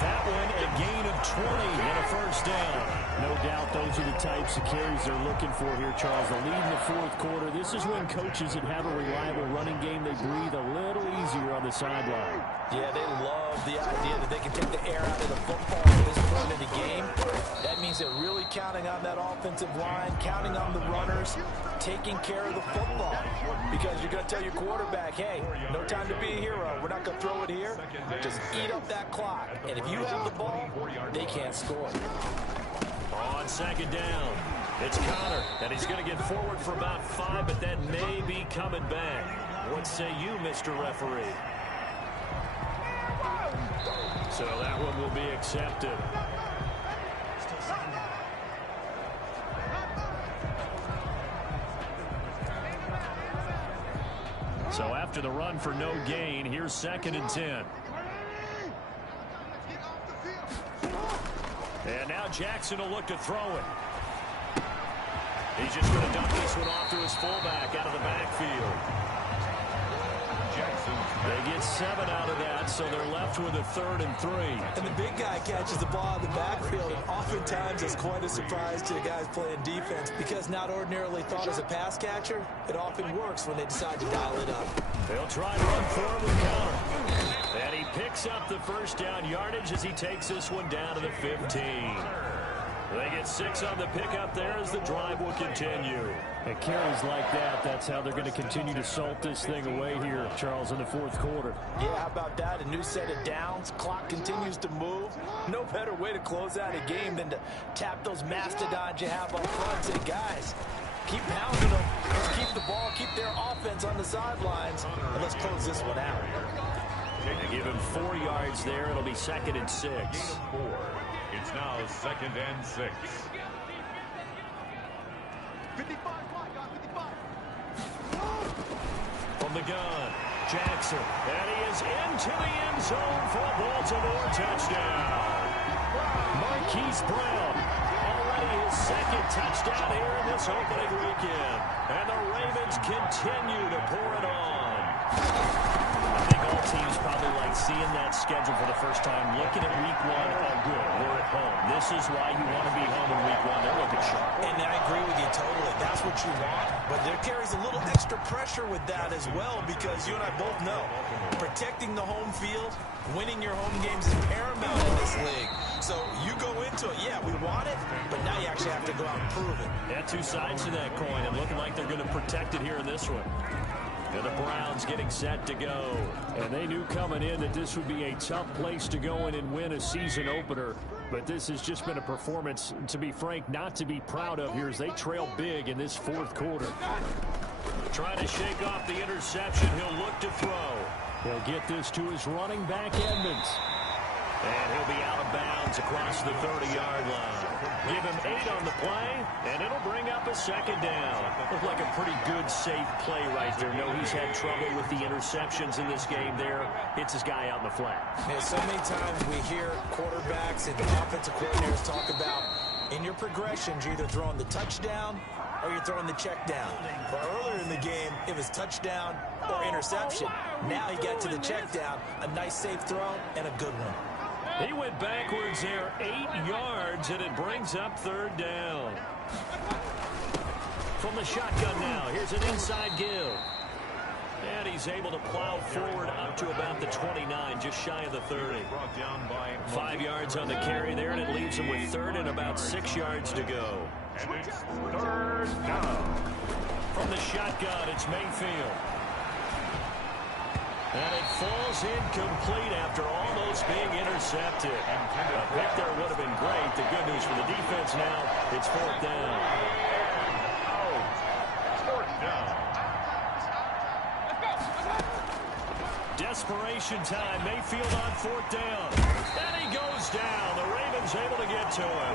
That one, a gain of 20 and a first down. No doubt those are the types of carries they're looking for here, Charles. The lead in the fourth quarter. This is when coaches that have a reliable running game, they breathe a little easier on the sideline. Yeah, they love the idea that they can take the air out of the football at this point in the game. That means they're really counting on that offensive line, counting on the runners, taking care of the football. Because you're going to tell your quarterback, hey, no time to be a hero. We're not going to throw it here. Just eat up that clock. And if you have the ball, they can't score. On second down, it's Connor, and he's going to get forward for about 5, but that may be coming back. What say you, Mr. Referee? So that one will be accepted. So after the run for no gain, here's second and 10. And now Jackson will look to throw it. He's just going to dump this one off to his fullback out of the backfield. They get 7 out of that, so they're left with a 3rd and 3. And the big guy catches the ball in the backfield, and oftentimes it's quite a surprise to the guys playing defense because not ordinarily thought as a pass catcher, it often works when they decide to dial it up. They'll try to run forward with Connor. And he picks up the first down yardage as he takes this one down to the 15. They get 6 on the pickup there as the drive will continue. And carries like that, that's how they're going to continue to salt this thing away here, Charles, in the fourth quarter. Yeah, how about that? A new set of downs. Clock continues to move. No better way to close out a game than to tap those mastodons you have up front and say, guys, keep pounding them. Let's keep the ball, keep their offense on the sidelines, and let's close this one out. They give him 4 yards there. It'll be second and 6. It's now second and 6. 55. From the gun, Jackson. And he is into the end zone for a Baltimore touchdown. Marquise Brown, already his 2nd touchdown here in this opening weekend. And the Ravens continue to pour it on. I think all teams probably like seeing that schedule for the first time, looking at week 1. Oh, good, we're at home. This is why you want to be home in week 1. They're looking sharp. And I agree with you totally. That's what you want. But there carries a little extra pressure with that as well because you and I both know protecting the home field, winning your home games is paramount in this league. So you go into it, yeah, we want it, but now you actually have to go out and prove it. Yeah, 2 sides to that coin, and looking like they're going to protect it here in this one. And the Browns getting set to go. And they knew coming in that this would be a tough place to go in and win a season opener. But this has just been a performance, to be frank, not to be proud of here as they trail big in this fourth quarter. Trying to shake off the interception. He'll look to throw. He'll get this to his running back, Edmonds. And he'll be out of bounds across the 30-yard line. Give him 8 on the play, and it'll bring up a 2nd down. Looked like a pretty good, safe play right there. No, he's had trouble with the interceptions in this game there. Hits his guy out in the flat. Man, so many times we hear quarterbacks and offensive coordinators talk about in your progressions, you're either throwing the touchdown or you're throwing the check down. But earlier in the game, it was touchdown or interception. Now he got to the check down, a nice safe throw, and a good one. He went backwards there 8 yards, and it brings up 3rd down. From the shotgun now, here's an inside give. And he's able to plow forward up to about the 29, just shy of the 30. 5 yards on the carry there, and it leaves him with 3rd and about 6 yards to go. And it's 3rd down. From the shotgun, it's Mayfield. And it falls incomplete after almost being intercepted. A pick there would have been great. The good news for the defense now, it's fourth down. Fourth down. Desperation time. Mayfield on fourth down. And he goes down. The Ravens able to get to him.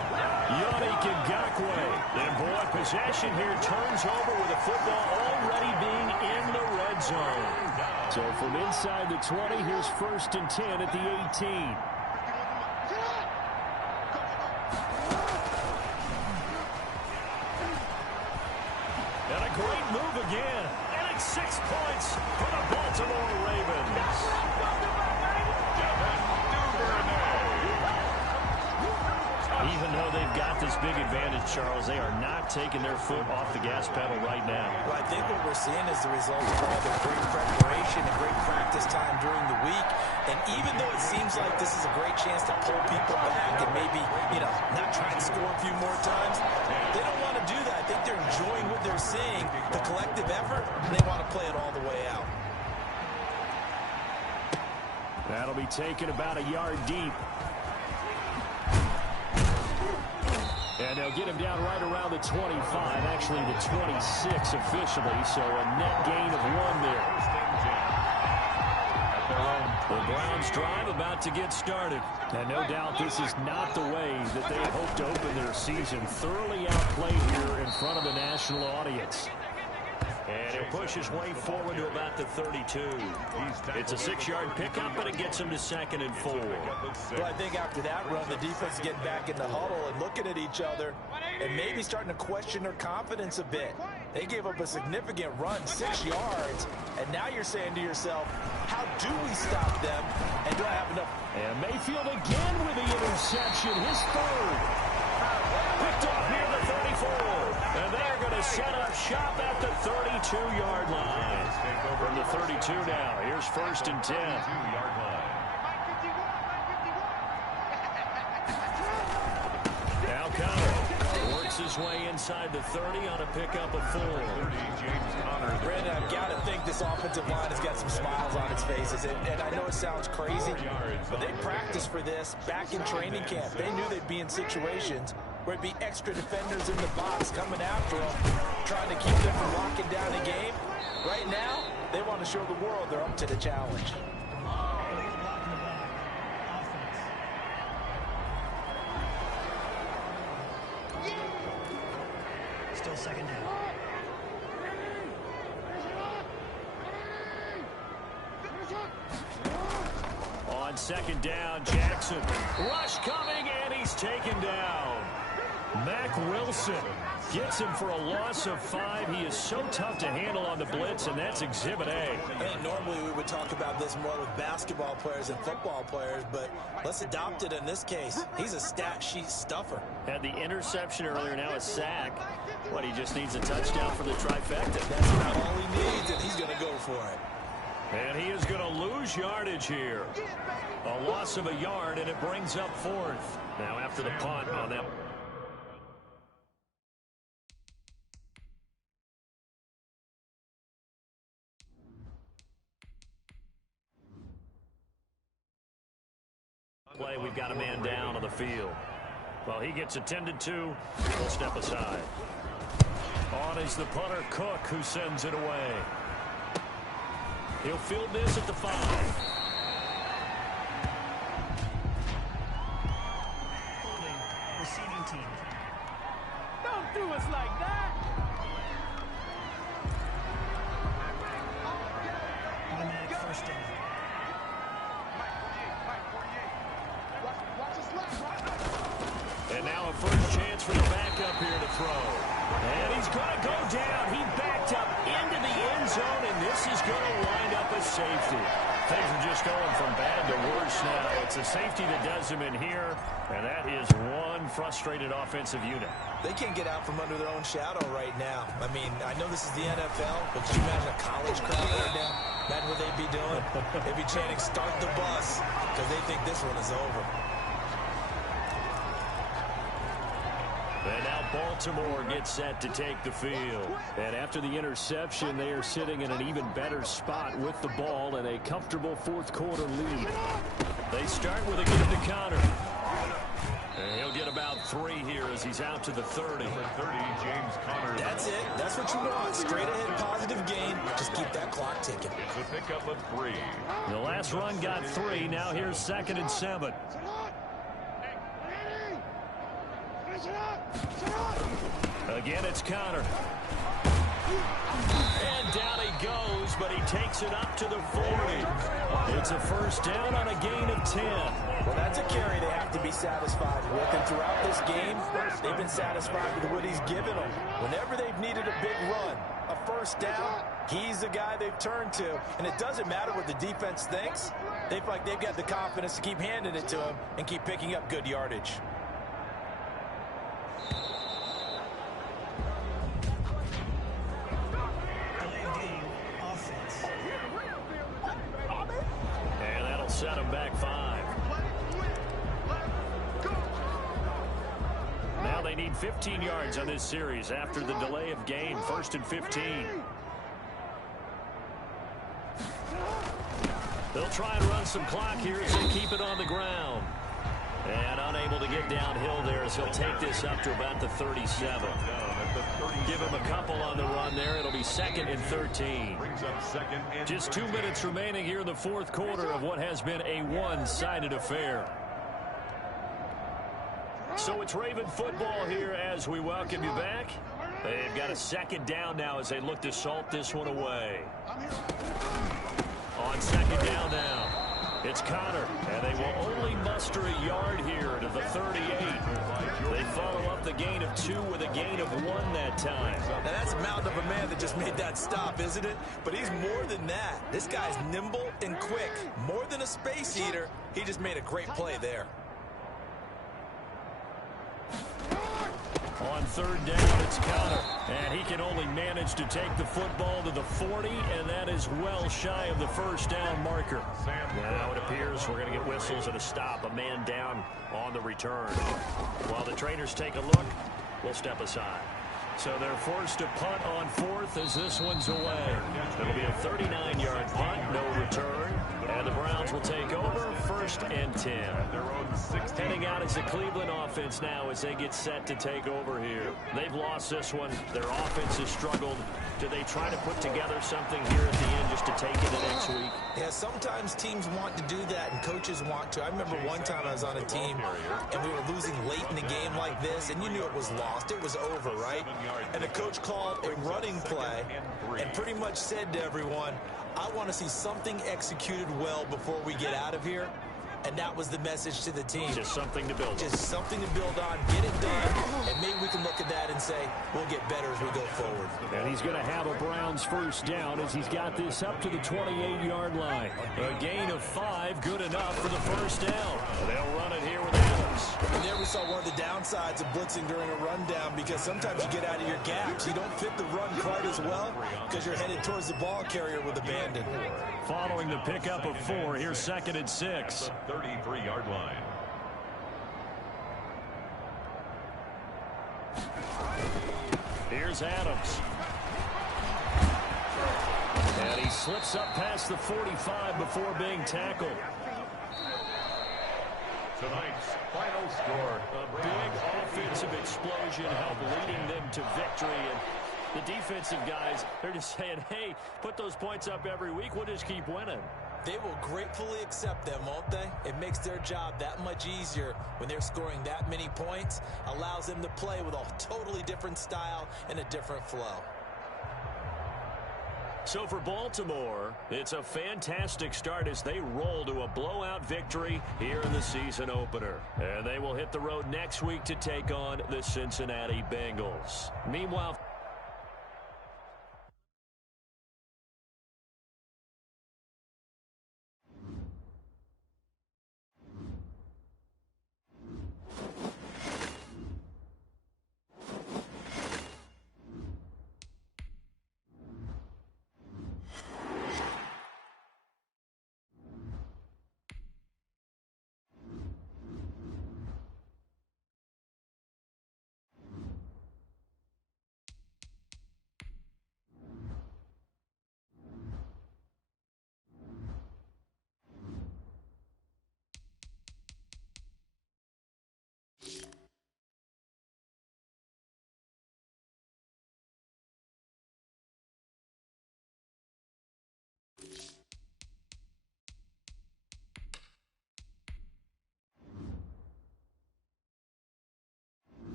Yannick Ngakoue. And boy, possession here turns over with the football already being in the red zone. So from inside the 20, here's 1st and 10 at the 18. And a great move again. And it's 6 points for the Baltimore Ravens. Even though they've got this big advantage, Charles, they are not taking their foot off the gas pedal right now. Well, I think what we're seeing is the result of all the great preparation and great practice time during the week. And even though it seems like this is a great chance to pull people back and maybe, not try to score a few more times, they don't want to do that. I think they're enjoying what they're seeing, the collective effort, and they want to play it all the way out. That'll be taken about a yard deep. And they'll get him down right around the 25, actually the 26 officially, so a net gain of 1 there. The Browns drive about to get started. And no doubt this is not the way that they hoped to open their season. Thoroughly outplayed here in front of the national audience. And he'll push his way forward to about the 32. It's a 6-yard pickup, but it gets him to 2nd and 4. Well, I think after that run, the defense is getting back in the huddle and looking at each other and maybe starting to question their confidence a bit. They gave up a significant run, 6 yards, and now you're saying to yourself, how do we stop them, and do I have enough? And Mayfield again with the interception, his 3rd. Picked off near the 34. And they're going to set up shop at the 32-yard line. From the 32 now, here's 1st and 10. Now Conner works his way inside the 30 on a pickup of 4. Brandon, I've got to think this offensive line has got some smiles on its faces. And I know it sounds crazy, but they practiced for this back in training camp. They knew they'd be in situations where it'd be extra defenders in the box coming after them, trying to keep them from locking down the game. Right now, they want to show the world they're up to the challenge. Still 2nd down. On 2nd down, Jackson. Rush coming, and he's taken down. Mack Wilson gets him for a loss of 5. He is so tough to handle on the blitz, and that's Exhibit A. I think normally we would talk about this more with basketball players and football players, but let's adopt it in this case. He's a stat sheet stuffer. Had the interception earlier, now a sack. What, he just needs a touchdown for the trifecta. That's about all he needs, and he's going to go for it. And he is going to lose yardage here. A loss of a yard, and it brings up 4th. Now after the punt on them. Play, we've got a man down on the field. Well, he gets attended to. He'll step aside. On is the punter, Cook, who sends it away. He'll field this at the 5. Holding, receiving team. Don't do us like that. Automatic 1st down. And now a first chance for the backup here to throw. And he's going to go down. He backed up into the end zone, and this is going to wind up a safety. Things are just going from bad to worse now. It's a safety that does him in here, and that is one frustrated offensive unit. They can't get out from under their own shadow right now. I mean, I know this is the NFL, but can you imagine a college crowd right now? Imagine what they'd be doing. They'd be chanting, "Start the bus," because they think this one is over. And now Baltimore gets set to take the field. And after the interception, they are sitting in an even better spot with the ball and a comfortable fourth quarter lead. They start with a give to Connor. And he'll get about 3 here as he's out to the 30. Number 30, James Conner. That's it. That's what you want. Straight ahead, positive gain. Just keep that clock ticking. It's a pickup of 3. The last run got 3. Now here's 2nd and 7. Again, it's Connor. And down he goes, but he takes it up to the 40. It's a first down on a gain of 10. Well, that's a carry they have to be satisfied with. And throughout this game, they've been satisfied with what he's given them. Whenever they've needed a big run, a first down, he's the guy they've turned to. And it doesn't matter what the defense thinks. They feel like they've got the confidence to keep handing it to him and keep picking up good yardage. And that'll set him back 5. Now they need 15 yards on this series after the delay of game. 1st and 15. They'll try and run some clock here as they keep it on the ground. And unable to get downhill there as he'll take this up to about the 37. Give him a couple on the run there. It'll be 2nd and 13. Just 2 minutes remaining here in the fourth quarter of what has been a one-sided affair. So it's Raven football here as we welcome you back. They've got a 2nd down now as they look to salt this one away. On 2nd down now. It's Connor, and they will only muster a yard here to the 38. They follow up the gain of 2 with a gain of 1 that time. Now that's a mountain of a man that just made that stop, isn't it? But he's more than that. This guy's nimble and quick. More than a space eater, he just made a great play there. On 3rd down, it's Connor. And he can only manage to take the football to the 40, and that is well shy of the first down marker. Now it appears we're going to get whistles and a stop. A man down on the return. While the trainers take a look, we'll step aside. So they're forced to punt on 4th as this one's away. It'll be a 39-yard punt, no return. And the Browns will take over 1st and 10. Heading out is the Cleveland offense now as they get set to take over here. They've lost this one. Their offense has struggled. Do they try to put together something here at the end just to take it the next week? Yeah, sometimes teams want to do that and coaches want to. I remember one time I was on a team and we were losing late in the game like this, and you knew it was lost. It was over, right? And the coach called a running play and pretty much said to everyone, I want to see something executed well before we get out of here. And that was the message to the team. Just something to build on. Just something to build on, get it done, and maybe we can look at that and say, we'll get better as we go forward. And he's going to have a Browns first down as he's got this up to the 28-yard line. A gain of 5, good enough for the first down. They'll run it here with Adams. And there we saw one of the downsides of blitzing during a rundown, because sometimes you get out of your gaps. You don't fit the run quite as well because you're headed towards the ball carrier with abandon. Following the pickup of 4, here's 2nd and 6. 33-yard line. Here's Adams. And he slips up past the 45 before being tackled. Tonight's final score. A big offensive explosion helped leading them to victory. And the defensive guys, they're just saying, hey, put those points up every week. We'll just keep winning. They will gratefully accept them, won't they? It makes their job that much easier when they're scoring that many points. Allows them to play with a totally different style and a different flow. So for Baltimore, it's a fantastic start as they roll to a blowout victory here in the season opener. And they will hit the road next week to take on the Cincinnati Bengals. Meanwhile,